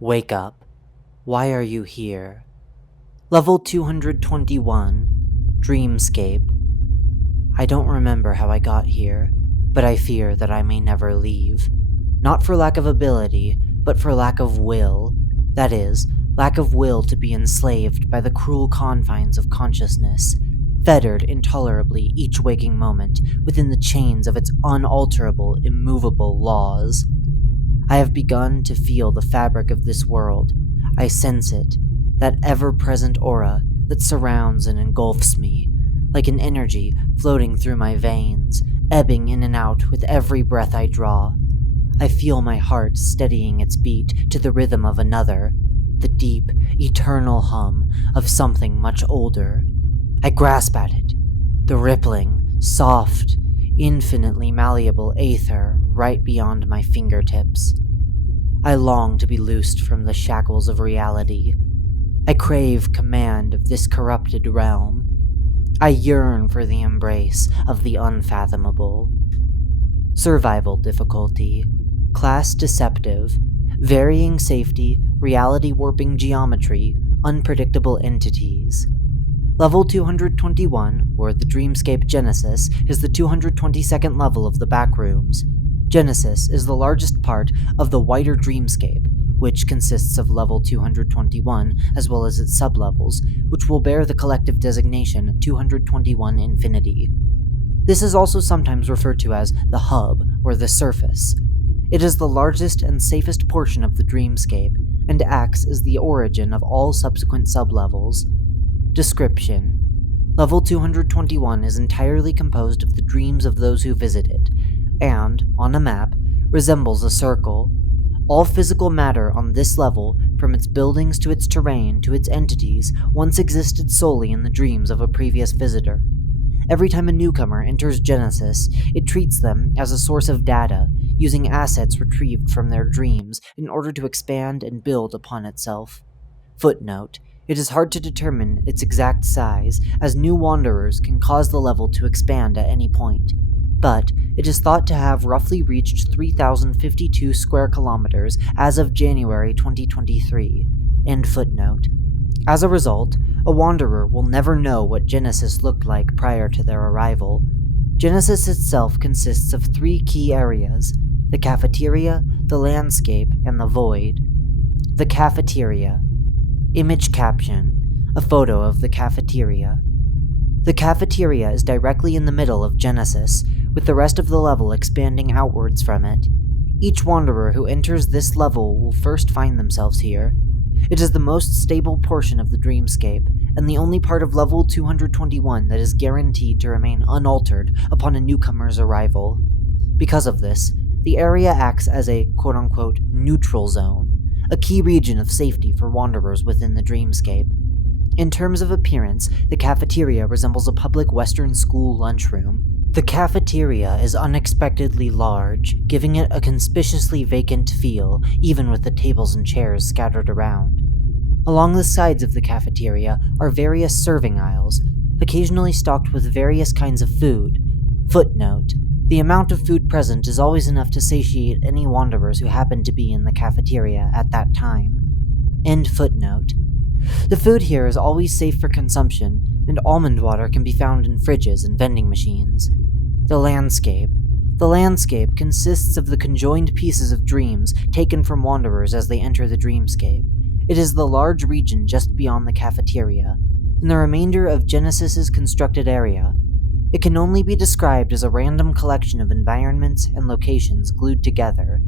Wake up. Why are you here? Level 221, Dreamscape. I don't remember how I got here, but I fear that I may never leave. Not for lack of ability, but for lack of will. That is, lack of will to be enslaved by the cruel confines of consciousness, fettered intolerably each waking moment within the chains of its unalterable, immovable laws. I have begun to feel the fabric of this world. I sense it, that ever-present aura that surrounds and engulfs me, like an energy floating through my veins, ebbing in and out with every breath I draw. I feel my heart steadying its beat to the rhythm of another, the deep, eternal hum of something much older. I grasp at it, the rippling, soft, infinitely malleable aether right beyond my fingertips. I long to be loosed from the shackles of reality. I crave command of this corrupted realm. I yearn for the embrace of the unfathomable. Survival difficulty. Class deceptive. Varying safety, reality warping geometry, unpredictable entities. Level 221, or the Dreamscape Genesis, is the 222nd level of the Backrooms. Genesis is the largest part of the wider Dreamscape, which consists of level 221 as well as its sublevels, which will bear the collective designation 221 Infinity. This is also sometimes referred to as the hub, or the surface. It is the largest and safest portion of the Dreamscape, and acts as the origin of all subsequent sublevels. Description: Level 221 is entirely composed of the dreams of those who visit it, and, on a map, resembles a circle. All physical matter on this level, from its buildings to its terrain to its entities, once existed solely in the dreams of a previous visitor. Every time a newcomer enters Genesis, it treats them as a source of data, using assets retrieved from their dreams in order to expand and build upon itself. Footnote: It is hard to determine its exact size, as new wanderers can cause the level to expand at any point, but it is thought to have roughly reached 3,052 square kilometers as of January 2023. End footnote. As a result, a wanderer will never know what Genesis looked like prior to their arrival. Genesis itself consists of three key areas: the Cafeteria, the Landscape, and the Void. The Cafeteria. Image caption: a photo of the Cafeteria. The Cafeteria is directly in the middle of Genesis, with the rest of the level expanding outwards from it. Each wanderer who enters this level will first find themselves here. It is the most stable portion of the Dreamscape, and the only part of level 221 that is guaranteed to remain unaltered upon a newcomer's arrival. Because of this, the area acts as a quote-unquote neutral zone, a key region of safety for wanderers within the Dreamscape. In terms of appearance, the Cafeteria resembles a public Western school lunchroom. The Cafeteria is unexpectedly large, giving it a conspicuously vacant feel, even with the tables and chairs scattered around. Along the sides of the Cafeteria are various serving aisles, occasionally stocked with various kinds of food. Footnote: The amount of food present is always enough to satiate any wanderers who happen to be in the Cafeteria at that time. End footnote. The food here is always safe for consumption, and almond water can be found in fridges and vending machines. The Landscape. The Landscape consists of the conjoined pieces of dreams taken from wanderers as they enter the Dreamscape. It is the large region just beyond the Cafeteria, and the remainder of Genesis's constructed area. It can only be described as a random collection of environments and locations glued together.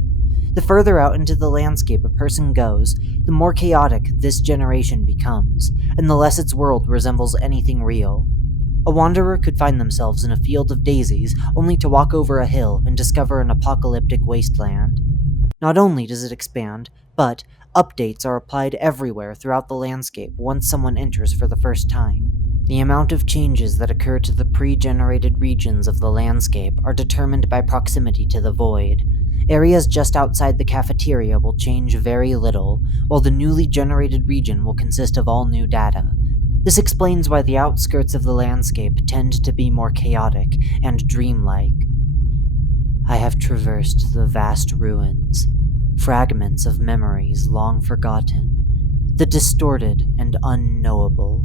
The further out into the landscape a person goes, the more chaotic this generation becomes, and the less its world resembles anything real. A wanderer could find themselves in a field of daisies, only to walk over a hill and discover an apocalyptic wasteland. Not only does it expand, but updates are applied everywhere throughout the landscape once someone enters for the first time. The amount of changes that occur to the pre-generated regions of the landscape are determined by proximity to the Void. Areas just outside the Cafeteria will change very little, while the newly generated region will consist of all new data. This explains why the outskirts of the landscape tend to be more chaotic and dreamlike. I have traversed the vast ruins, fragments of memories long forgotten, the distorted and unknowable,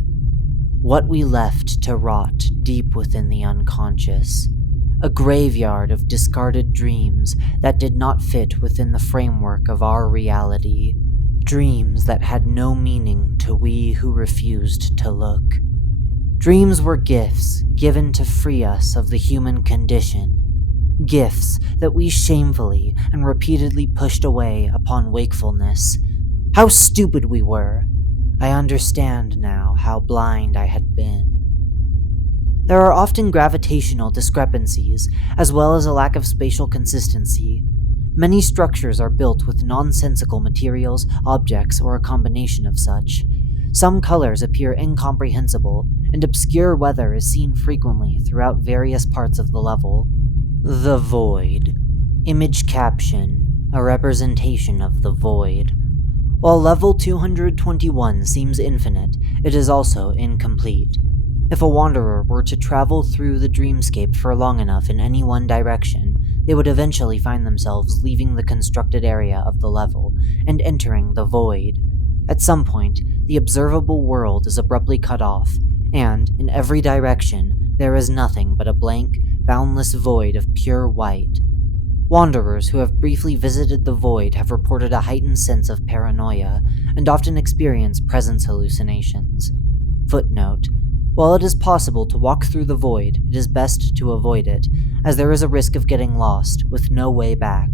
what we left to rot deep within the unconscious, a graveyard of discarded dreams that did not fit within the framework of our reality, dreams that had no meaning to we who refused to look. Dreams were gifts given to free us of the human condition, gifts that we shamefully and repeatedly pushed away upon wakefulness. How stupid we were! I understand now how blind I had been. There are often gravitational discrepancies, as well as a lack of spatial consistency. Many structures are built with nonsensical materials, objects, or a combination of such. Some colors appear incomprehensible, and obscure weather is seen frequently throughout various parts of the level. The Void. Image caption, a representation of the void. While level 221 seems infinite, it is also incomplete. If a wanderer were to travel through the dreamscape for long enough in any one direction, they would eventually find themselves leaving the constructed area of the level and entering the void. At some point, the observable world is abruptly cut off, and, in every direction, there is nothing but a blank, boundless void of pure white. Wanderers who have briefly visited the void have reported a heightened sense of paranoia, and often experience presence hallucinations. Footnote: while it is possible to walk through the void, it is best to avoid it, as there is a risk of getting lost, with no way back.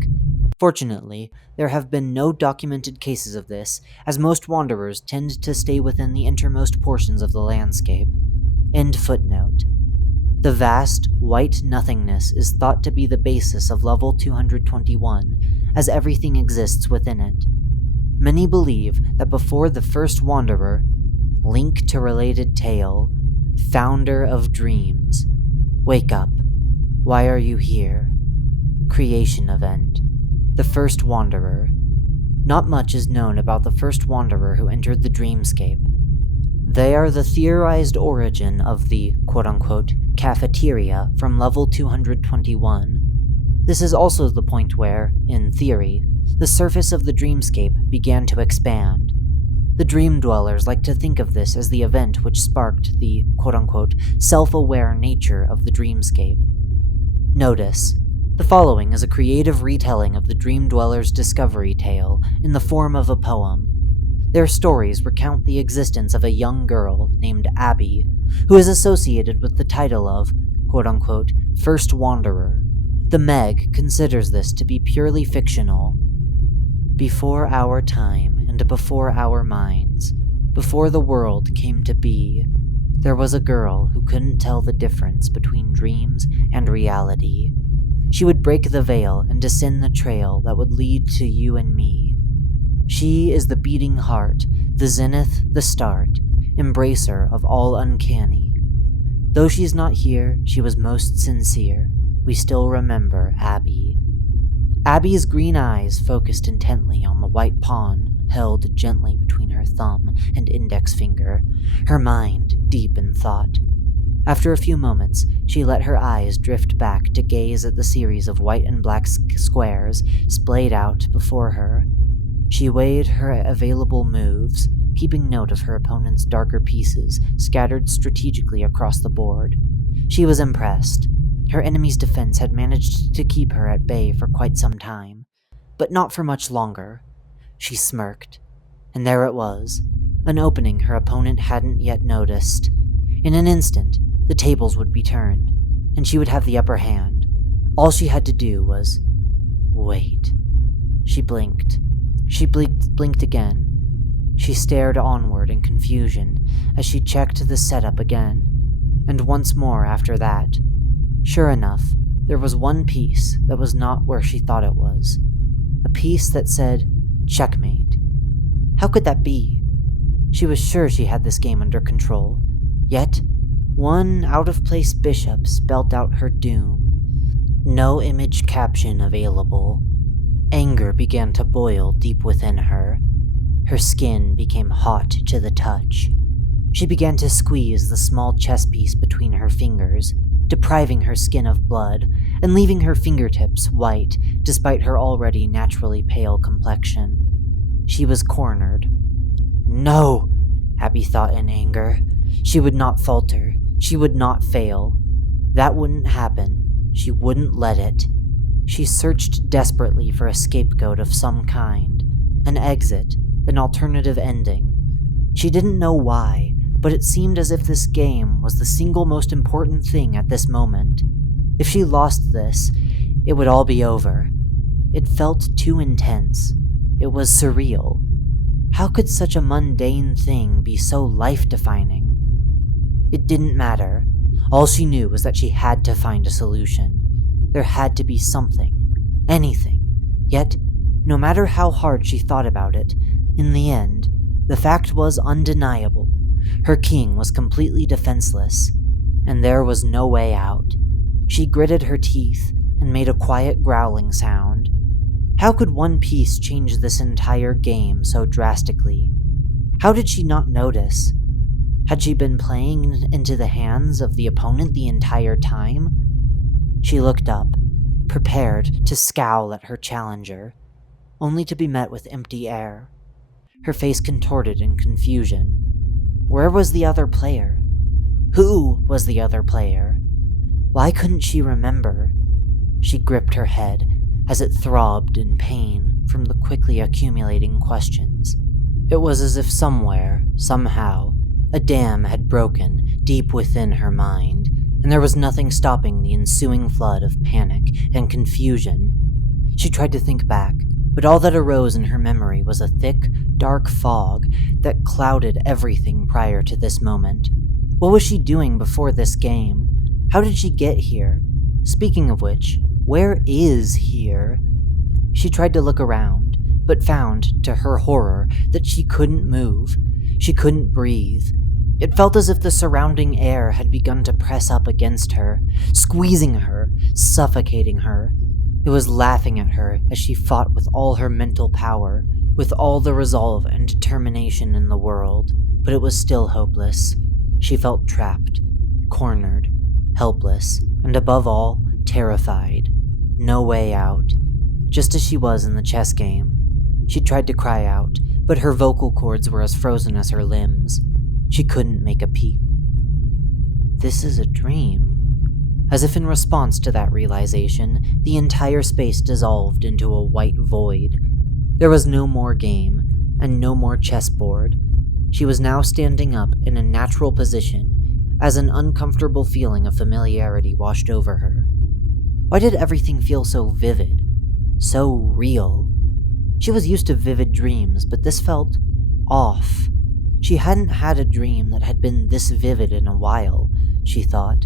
Fortunately, there have been no documented cases of this, as most wanderers tend to stay within the innermost portions of the landscape. End footnote. The vast, white nothingness is thought to be the basis of level 221, as everything exists within it. Many believe that before the first wanderer, link to related tale, founder of dreams, wake up, why are you here? Creation event, the first wanderer. Not much is known about the first wanderer who entered the dreamscape. They are the theorized origin of the quote-unquote cafeteria from level 221. This is also the point where, in theory, the surface of the dreamscape began to expand. The dream dwellers like to think of this as the event which sparked the quote-unquote self-aware nature of the dreamscape. Notice, the following is a creative retelling of the dream dwellers' discovery tale in the form of a poem. Their stories recount the existence of a young girl named Abby, who is associated with the title of, quote-unquote, First Wanderer. The Meg considers this to be purely fictional. Before our time and before our minds, before the world came to be, there was a girl who couldn't tell the difference between dreams and reality. She would break the veil and descend the trail that would lead to you and me. She is the beating heart, the zenith, the start, embracer of all uncanny. Though she's not here, she was most sincere. We still remember Abby. Abby's green eyes focused intently on the white pawn held gently between her thumb and index finger, her mind deep in thought. After a few moments, she let her eyes drift back to gaze at the series of white and black squares splayed out before her. She weighed her available moves, keeping note of her opponent's darker pieces scattered strategically across the board. She was impressed. Her enemy's defense had managed to keep her at bay for quite some time, but not for much longer. She smirked, and there it was, an opening her opponent hadn't yet noticed. In an instant, the tables would be turned, and she would have the upper hand. All she had to do was wait. She blinked. She blinked again. She stared onward in confusion as she checked the setup again, and once more after that. Sure enough, there was one piece that was not where she thought it was. A piece that said, checkmate. How could that be? She was sure she had this game under control. Yet, one out-of-place bishop spelt out her doom. No image caption available. Anger began to boil deep within her. Her skin became hot to the touch. She began to squeeze the small chess piece between her fingers, depriving her skin of blood, and leaving her fingertips white despite her already naturally pale complexion. She was cornered. No, Abby thought in anger. She would not falter. She would not fail. That wouldn't happen. She wouldn't let it. She searched desperately for a scapegoat of some kind, an exit, an alternative ending. She didn't know why, but it seemed as if this game was the single most important thing at this moment. If she lost this, it would all be over. It felt too intense. It was surreal. How could such a mundane thing be so life-defining? It didn't matter. All she knew was that she had to find a solution. There had to be something. Anything. Yet, no matter how hard she thought about it, in the end, the fact was undeniable. Her king was completely defenseless, and there was no way out. She gritted her teeth and made a quiet growling sound. How could one piece change this entire game so drastically? How did she not notice? Had she been playing into the hands of the opponent the entire time? She looked up, prepared to scowl at her challenger, only to be met with empty air. Her face contorted in confusion. Where was the other player? Who was the other player? Why couldn't she remember? She gripped her head as it throbbed in pain from the quickly accumulating questions. It was as if somewhere, somehow, a dam had broken deep within her mind, and there was nothing stopping the ensuing flood of panic and confusion. She tried to think back, but all that arose in her memory was a thick, dark fog that clouded everything prior to this moment. What was she doing before this game? How did she get here? Speaking of which, where is here? She tried to look around, but found, to her horror, that she couldn't move. She couldn't breathe. It felt as if the surrounding air had begun to press up against her, squeezing her, suffocating her. It was laughing at her as she fought with all her mental power, with all the resolve and determination in the world, but it was still hopeless. She felt trapped, cornered, helpless, and above all, terrified. No way out. Just as she was in the chess game. She tried to cry out, but her vocal cords were as frozen as her limbs. She couldn't make a peep. This is a dream. As if in response to that realization, the entire space dissolved into a white void. There was no more game, and no more chessboard. She was now standing up in a natural position, as an uncomfortable feeling of familiarity washed over her. Why did everything feel so vivid? So real? She was used to vivid dreams, but this felt off. She hadn't had a dream that had been this vivid in a while, she thought.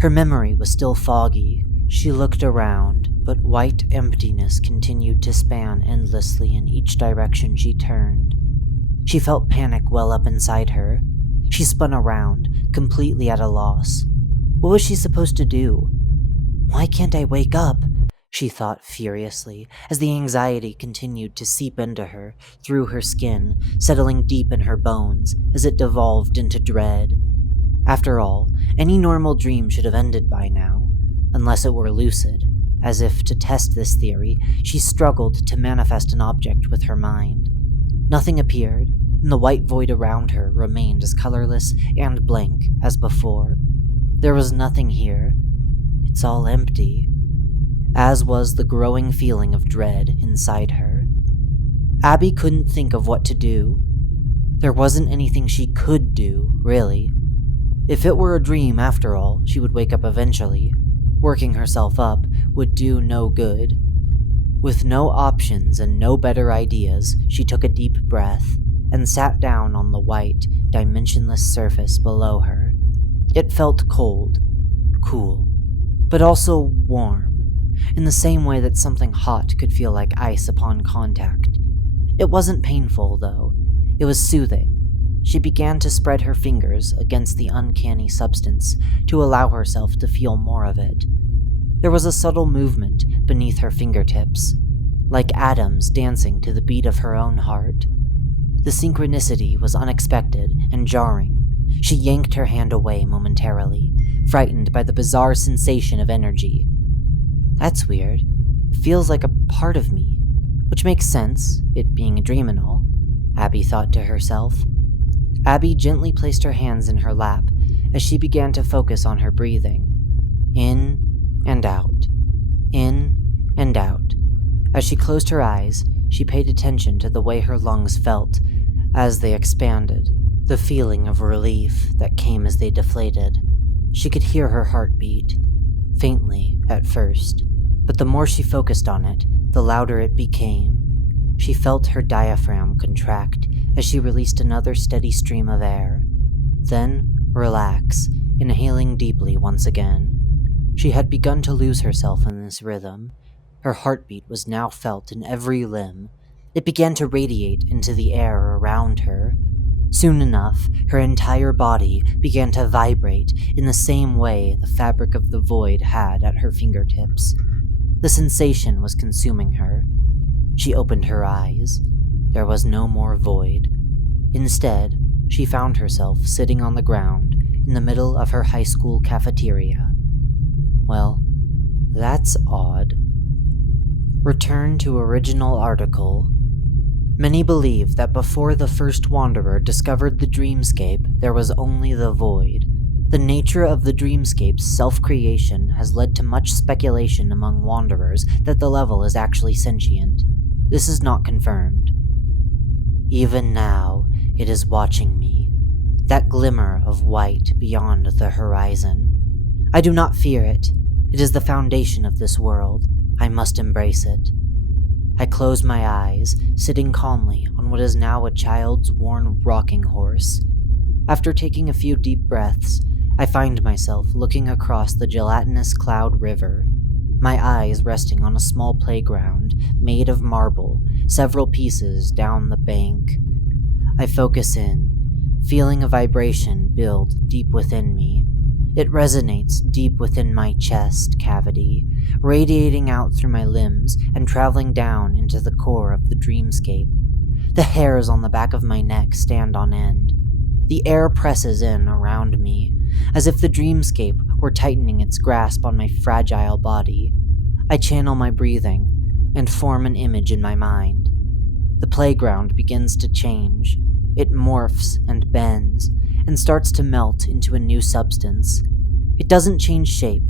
Her memory was still foggy. She looked around, but white emptiness continued to span endlessly in each direction she turned. She felt panic well up inside her. She spun around, completely at a loss. What was she supposed to do? Why can't I wake up? She thought furiously, as the anxiety continued to seep into her, through her skin, settling deep in her bones, as it devolved into dread. After all, any normal dream should have ended by now, unless it were lucid. As if to test this theory, she struggled to manifest an object with her mind. Nothing appeared, and the white void around her remained as colorless and blank as before. There was nothing here. It's all empty. As was the growing feeling of dread inside her. Abby couldn't think of what to do. There wasn't anything she could do, really. If it were a dream, after all, she would wake up eventually. Working herself up would do no good. With no options and no better ideas, she took a deep breath and sat down on the white, dimensionless surface below her. It felt cold, cool, but also warm, in the same way that something hot could feel like ice upon contact. It wasn't painful, though. It was soothing. She began to spread her fingers against the uncanny substance to allow herself to feel more of it. There was a subtle movement beneath her fingertips, like atoms dancing to the beat of her own heart. The synchronicity was unexpected and jarring. She yanked her hand away momentarily, frightened by the bizarre sensation of energy. That's weird. It feels like a part of me, which makes sense, it being a dream and all, Abby thought to herself. Abby gently placed her hands in her lap as she began to focus on her breathing. In and out. In and out. As she closed her eyes, she paid attention to the way her lungs felt as they expanded, the feeling of relief that came as they deflated. She could hear her heartbeat, faintly at first, but the more she focused on it, the louder it became. She felt her diaphragm contract as she released another steady stream of air, then relax, inhaling deeply once again. She had begun to lose herself in this rhythm. Her heartbeat was now felt in every limb. It began to radiate into the air around her. Soon enough, her entire body began to vibrate in the same way the fabric of the void had at her fingertips. The sensation was consuming her. She opened her eyes. There was no more void. Instead, she found herself sitting on the ground in the middle of her high school cafeteria. Well, that's odd. Return to original article. Many believe that before the first wanderer discovered the dreamscape, there was only the void. The nature of the dreamscape's self-creation has led to much speculation among wanderers that the level is actually sentient. This is not confirmed. Even now, it is watching me, that glimmer of white beyond the horizon. I do not fear it. It is the foundation of this world. I must embrace it. I close my eyes, sitting calmly on what is now a child's worn rocking horse. After taking a few deep breaths, I find myself looking across the gelatinous cloud river, my eyes resting on a small playground made of marble, several pieces down the bank. I focus in, feeling a vibration build deep within me. It resonates deep within my chest cavity, radiating out through my limbs and traveling down into the core of the dreamscape. The hairs on the back of my neck stand on end. The air presses in around me, as if the dreamscape were tightening its grasp on my fragile body. I channel my breathing and form an image in my mind. The playground begins to change. It morphs and bends, and starts to melt into a new substance. It doesn't change shape.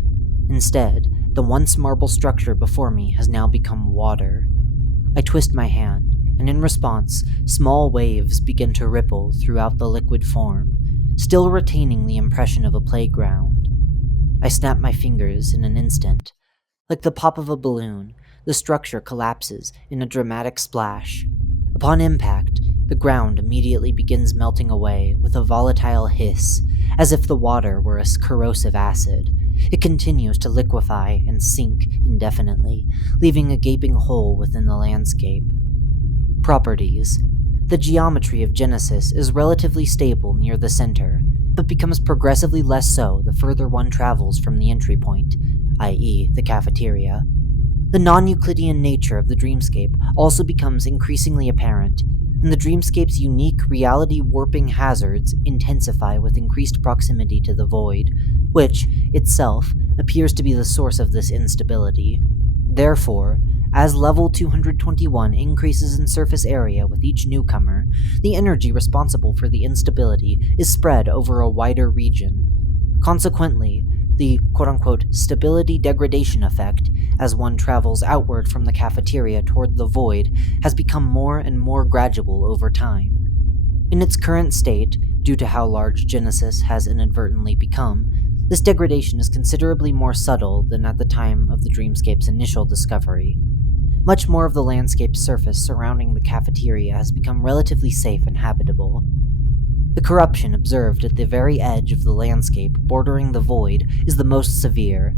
Instead, the once marble structure before me has now become water. I twist my hand, and in response, small waves begin to ripple throughout the liquid form, still retaining the impression of a playground. I snap my fingers in an instant. Like the pop of a balloon, the structure collapses in a dramatic splash. Upon impact, the ground immediately begins melting away with a volatile hiss, as if the water were a corrosive acid. It continues to liquefy and sink indefinitely, leaving a gaping hole within the landscape. Properties. The geometry of Genesis is relatively stable near the center, but becomes progressively less so the further one travels from the entry point, i.e., the cafeteria. The non-Euclidean nature of the dreamscape also becomes increasingly apparent, and the dreamscape's unique reality-warping hazards intensify with increased proximity to the void, which, itself, appears to be the source of this instability. Therefore, as level 221 increases in surface area with each newcomer, the energy responsible for the instability is spread over a wider region. Consequently, the quote-unquote stability degradation effect, as one travels outward from the cafeteria toward the void, has become more and more gradual over time. In its current state, due to how large Genesis has inadvertently become, this degradation is considerably more subtle than at the time of the dreamscape's initial discovery. Much more of the landscape's surface surrounding the cafeteria has become relatively safe and habitable. The corruption observed at the very edge of the landscape bordering the void is the most severe.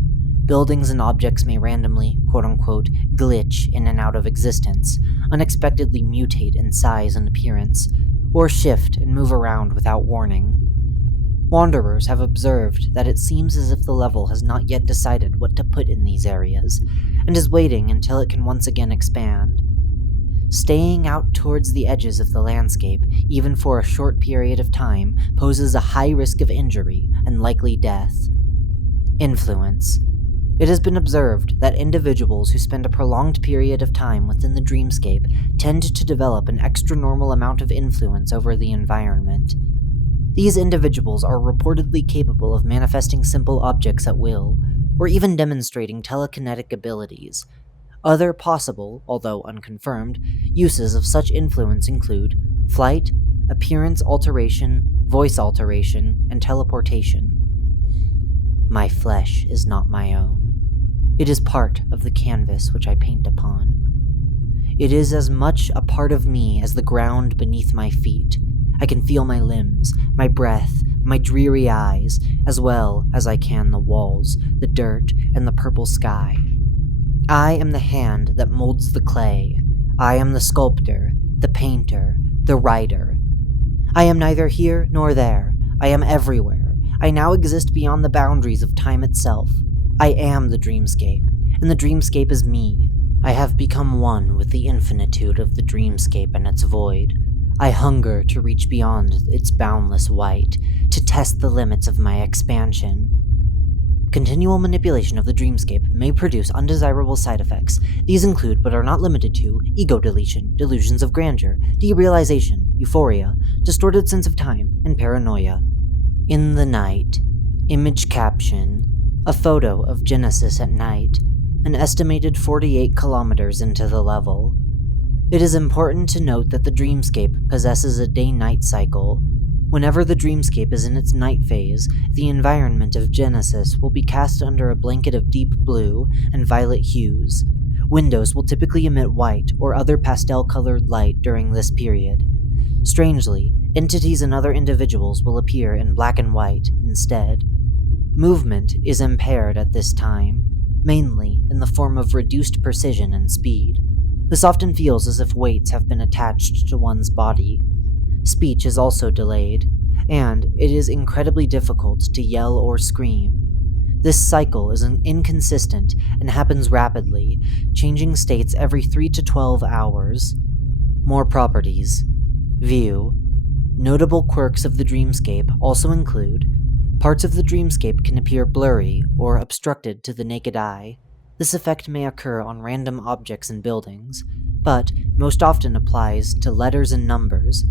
Buildings and objects may randomly, quote-unquote, glitch in and out of existence, unexpectedly mutate in size and appearance, or shift and move around without warning. Wanderers have observed that it seems as if the level has not yet decided what to put in these areas, and is waiting until it can once again expand. Staying out towards the edges of the landscape, even for a short period of time, poses a high risk of injury and likely death. Influence. It has been observed that individuals who spend a prolonged period of time within the dreamscape tend to develop an extra-normal amount of influence over the environment. These individuals are reportedly capable of manifesting simple objects at will, or even demonstrating telekinetic abilities. Other possible, although unconfirmed, uses of such influence include flight, appearance alteration, voice alteration, and teleportation. My flesh is not my own. It is part of the canvas which I paint upon. It is as much a part of me as the ground beneath my feet. I can feel my limbs, my breath, my dreary eyes, as well as I can the walls, the dirt, and the purple sky. I am the hand that molds the clay. I am the sculptor, the painter, the writer. I am neither here nor there. I am everywhere. I now exist beyond the boundaries of time itself. I am the dreamscape, and the dreamscape is me. I have become one with the infinitude of the dreamscape and its void. I hunger to reach beyond its boundless white, to test the limits of my expansion. Continual manipulation of the dreamscape may produce undesirable side effects. These include, but are not limited to, ego deletion, delusions of grandeur, derealization, euphoria, distorted sense of time, and paranoia. In the night. Image caption. A photo of Genesis at night, an estimated 48 kilometers into the level. It is important to note that the dreamscape possesses a day-night cycle. Whenever the dreamscape is in its night phase, the environment of Genesis will be cast under a blanket of deep blue and violet hues. Windows will typically emit white or other pastel-colored light during this period. Strangely, entities and other individuals will appear in black and white instead. Movement is impaired at this time, mainly in the form of reduced precision and speed. This often feels as if weights have been attached to one's body. Speech is also delayed, and it is incredibly difficult to yell or scream. This cycle is inconsistent and happens rapidly, changing states every 3 to 12 hours. More properties. View. Notable quirks of the dreamscape also include parts of the dreamscape can appear blurry or obstructed to the naked eye. This effect may occur on random objects and buildings, but most often applies to letters and numbers.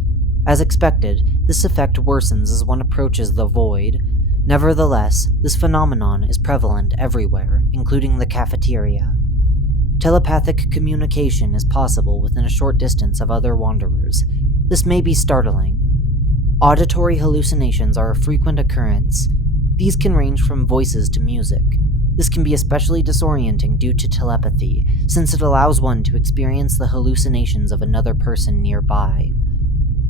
As expected, this effect worsens as one approaches the void. Nevertheless, this phenomenon is prevalent everywhere, including the cafeteria. Telepathic communication is possible within a short distance of other wanderers. This may be startling. Auditory hallucinations are a frequent occurrence. These can range from voices to music. This can be especially disorienting due to telepathy, since it allows one to experience the hallucinations of another person nearby.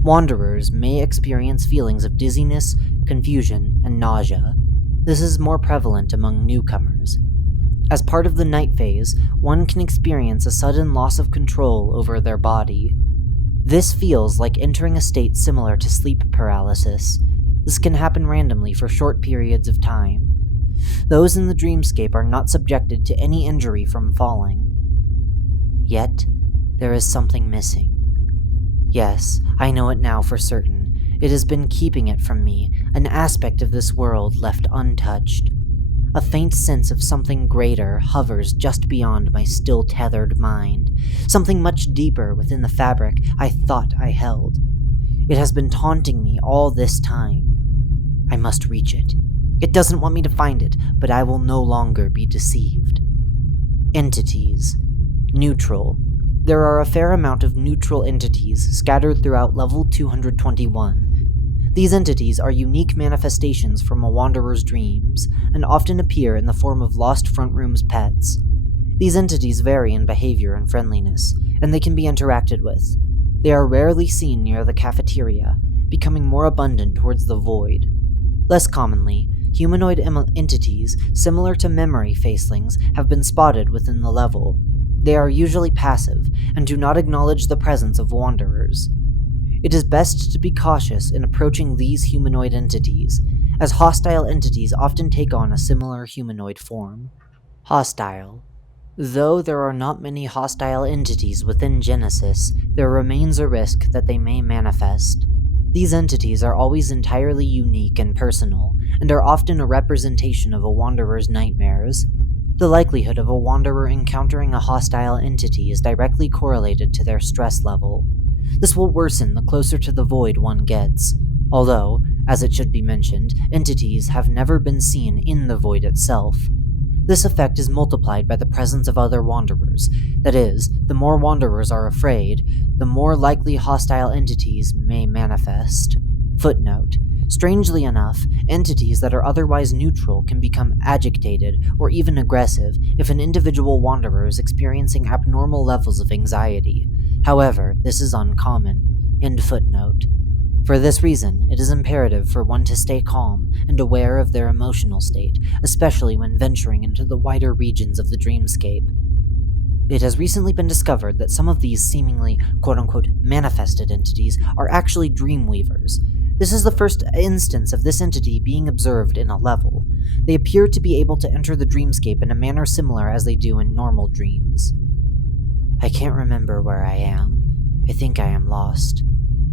Wanderers may experience feelings of dizziness, confusion, and nausea. This is more prevalent among newcomers. As part of the night phase, one can experience a sudden loss of control over their body. This feels like entering a state similar to sleep paralysis. This can happen randomly for short periods of time. Those in the dreamscape are not subjected to any injury from falling. Yet, there is something missing. Yes, I know it now for certain. It has been keeping it from me, an aspect of this world left untouched. A faint sense of something greater hovers just beyond my still tethered mind, something much deeper within the fabric I thought I held. It has been taunting me all this time. I must reach it. It doesn't want me to find it, but I will no longer be deceived. Entities. Neutral. There are a fair amount of neutral entities scattered throughout level 221. These entities are unique manifestations from a wanderer's dreams, and often appear in the form of lost front room's pets. These entities vary in behavior and friendliness, and they can be interacted with. They are rarely seen near the cafeteria, becoming more abundant towards the void. Less commonly, humanoid entities similar to memory facelings have been spotted within the level. They are usually passive, and do not acknowledge the presence of wanderers. It is best to be cautious in approaching these humanoid entities, as hostile entities often take on a similar humanoid form. Hostile. Though there are not many hostile entities within Genesis, there remains a risk that they may manifest. These entities are always entirely unique and personal, and are often a representation of a wanderer's nightmares. The likelihood of a wanderer encountering a hostile entity is directly correlated to their stress level. This will worsen the closer to the void one gets, although, as it should be mentioned, entities have never been seen in the void itself. This effect is multiplied by the presence of other wanderers. That is, the more wanderers are afraid, the more likely hostile entities may manifest. Footnote: strangely enough, entities that are otherwise neutral can become agitated or even aggressive if an individual wanderer is experiencing abnormal levels of anxiety. However, this is uncommon. End footnote. For this reason, it is imperative for one to stay calm and aware of their emotional state, especially when venturing into the wider regions of the dreamscape. It has recently been discovered that some of these seemingly quote-unquote manifested entities are actually dreamweavers. This is the first instance of this entity being observed in a level. They appear to be able to enter the dreamscape in a manner similar as they do in normal dreams. I can't remember where I am. I think I am lost.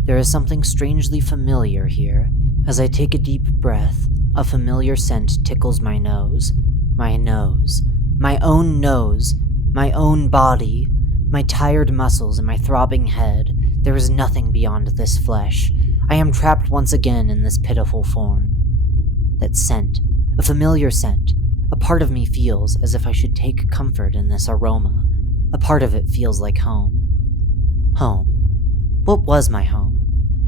There is something strangely familiar here. As I take a deep breath, a familiar scent tickles my nose. My nose. My own nose. My own body. My tired muscles and my throbbing head. There is nothing beyond this flesh. I am trapped once again in this pitiful form. That scent. A familiar scent. A part of me feels as if I should take comfort in this aroma. A part of it feels like home. Home. What was my home?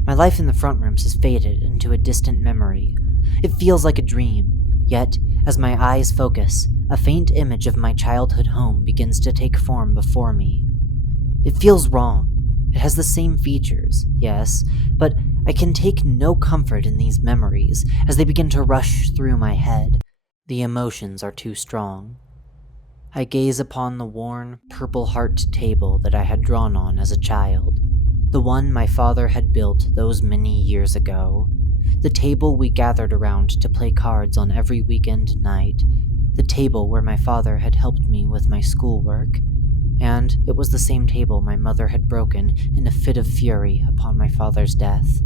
My life in the front rooms has faded into a distant memory. It feels like a dream, yet, as my eyes focus, a faint image of my childhood home begins to take form before me. It feels wrong. It has the same features, yes, but I can take no comfort in these memories as they begin to rush through my head. The emotions are too strong. I gaze upon the worn, purple-heart table that I had drawn on as a child. The one my father had built those many years ago. The table we gathered around to play cards on every weekend night. The table where my father had helped me with my schoolwork. And it was the same table my mother had broken in a fit of fury upon my father's death.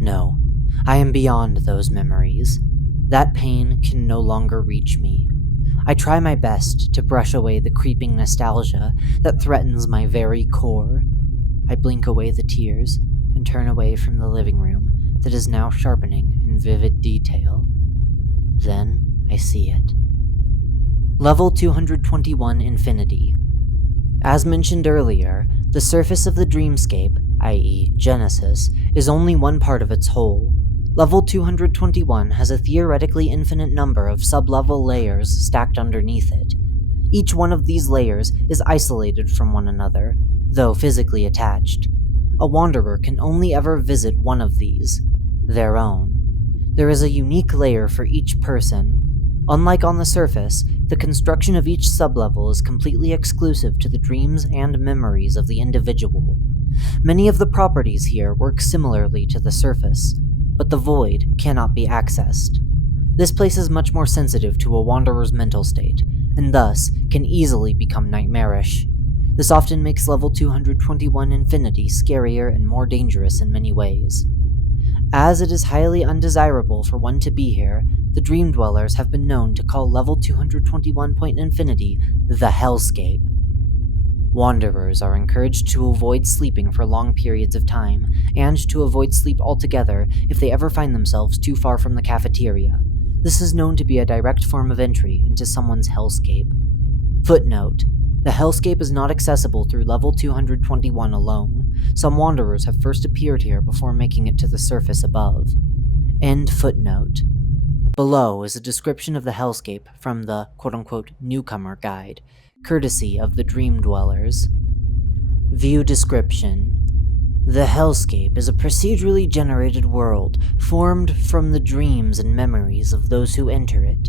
No, I am beyond those memories. That pain can no longer reach me. I try my best to brush away the creeping nostalgia that threatens my very core. I blink away the tears and turn away from the living room that is now sharpening in vivid detail. Then I see it. Level 221 Infinity. As mentioned earlier, the surface of the dreamscape, i.e. Genesis, is only one part of its whole. Level 221 has a theoretically infinite number of sub-level layers stacked underneath it. Each one of these layers is isolated from one another, though physically attached. A wanderer can only ever visit one of these, their own. There is a unique layer for each person. Unlike on the surface, the construction of each sublevel is completely exclusive to the dreams and memories of the individual. Many of the properties here work similarly to the surface, but the void cannot be accessed. This place is much more sensitive to a wanderer's mental state, and thus can easily become nightmarish. This often makes level 221 Infinity scarier and more dangerous in many ways. As it is highly undesirable for one to be here, the Dream Dwellers have been known to call level 221 Point Infinity the Hellscape. Wanderers are encouraged to avoid sleeping for long periods of time, and to avoid sleep altogether if they ever find themselves too far from the cafeteria. This is known to be a direct form of entry into someone's hellscape. Footnote: the hellscape is not accessible through level 221 alone. Some wanderers have first appeared here before making it to the surface above. End footnote. Below is a description of the hellscape from the quote-unquote newcomer guide, courtesy of the Dream Dwellers. View description. The hellscape is a procedurally generated world formed from the dreams and memories of those who enter it.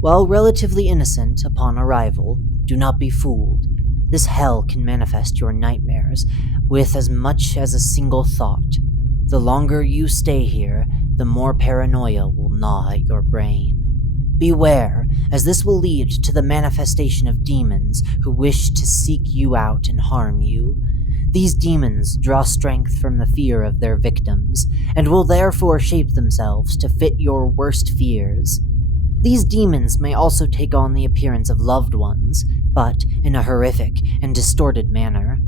While relatively innocent upon arrival, do not be fooled. This hell can manifest your nightmares with as much as a single thought. The longer you stay here, the more paranoia will gnaw at your brain. Beware, as this will lead to the manifestation of demons who wish to seek you out and harm you. These demons draw strength from the fear of their victims, and will therefore shape themselves to fit your worst fears. These demons may also take on the appearance of loved ones, but in a horrific and distorted manner.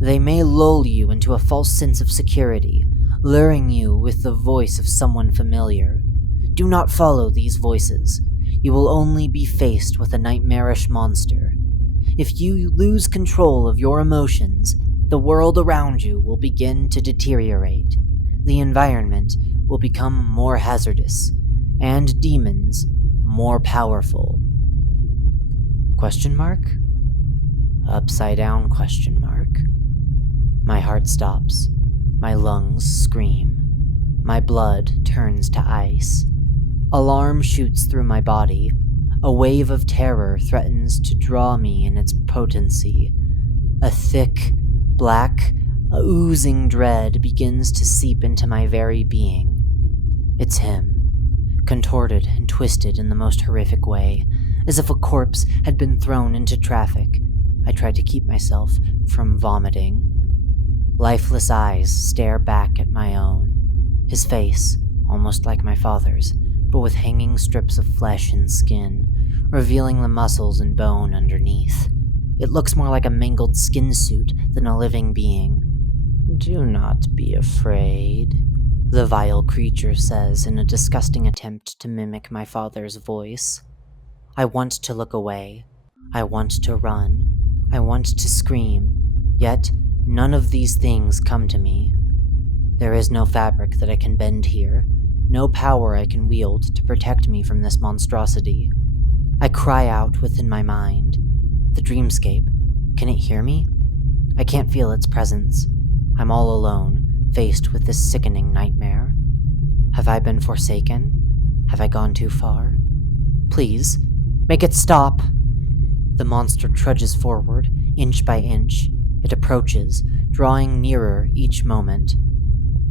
They may lull you into a false sense of security, luring you with the voice of someone familiar. Do not follow these voices. You will only be faced with a nightmarish monster. If you lose control of your emotions, the world around you will begin to deteriorate. The environment will become more hazardous, and demons more powerful. Question mark? Upside down question mark. My heart stops. My lungs scream. My blood turns to ice. Alarm shoots through my body. A wave of terror threatens to draw me in its potency. A thick, black, oozing dread begins to seep into my very being. It's him, contorted and twisted in the most horrific way, as if a corpse had been thrown into traffic. I try to keep myself from vomiting. Lifeless eyes stare back at my own. His face, almost like my father's, but with hanging strips of flesh and skin, revealing the muscles and bone underneath. It looks more like a mangled skin suit than a living being. "Do not be afraid," the vile creature says in a disgusting attempt to mimic my father's voice. I want to look away. I want to run. I want to scream. Yet, none of these things come to me. There is no fabric that I can bend here, no power I can wield to protect me from this monstrosity. I cry out within my mind. The dreamscape. Can it hear me? I can't feel its presence. I'm all alone, faced with this sickening nightmare. Have I been forsaken? Have I gone too far? Please, make it stop! The monster trudges forward, inch by inch. It approaches, drawing nearer each moment.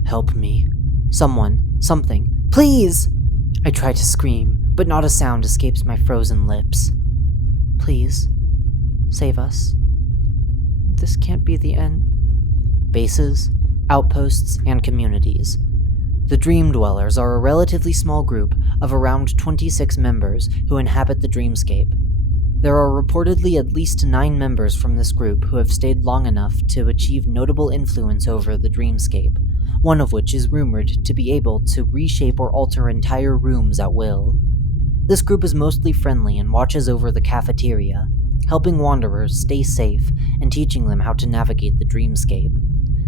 Help me. Someone, something, please! I try to scream, but not a sound escapes my frozen lips. Please, save us. This can't be the end. Bases, outposts, and communities. The Dream Dwellers are a relatively small group of around 26 members who inhabit the dreamscape. There are reportedly at least 9 members from this group who have stayed long enough to achieve notable influence over the dreamscape, one of which is rumored to be able to reshape or alter entire rooms at will. This group is mostly friendly and watches over the cafeteria, helping wanderers stay safe and teaching them how to navigate the dreamscape.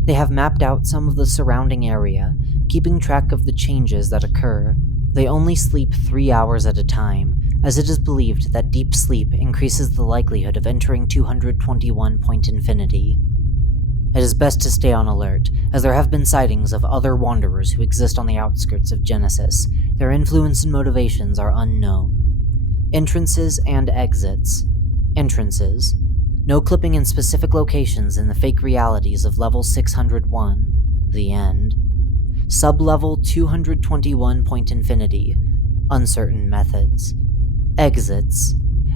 They have mapped out some of the surrounding area, keeping track of the changes that occur. They only sleep 3 hours at a time, as it is believed that deep sleep increases the likelihood of entering 221-point infinity. It is best to stay on alert, as there have been sightings of other wanderers who exist on the outskirts of Genesis. Their influence and motivations are unknown. Entrances and exits. Entrances. No clipping in specific locations in the fake realities of level 601. The end. Sub-level 221-point infinity. Uncertain methods. Exits.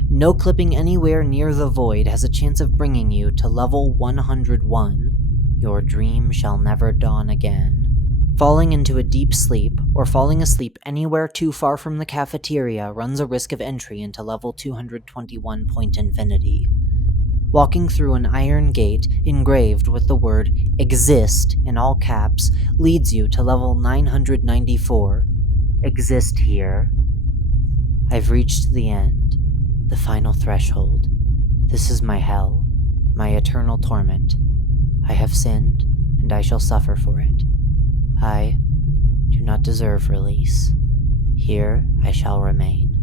No clipping anywhere near the void has a chance of bringing you to level 101. Your dream shall never dawn again. Falling into a deep sleep, or falling asleep anywhere too far from the cafeteria runs a risk of entry into level 221-point infinity. Walking through an iron gate engraved with the word "exist" in all caps leads you to level 994. Exist here. I've reached the end, the final threshold. This is my hell, my eternal torment. I have sinned, and I shall suffer for it. I do not deserve release. Here I shall remain.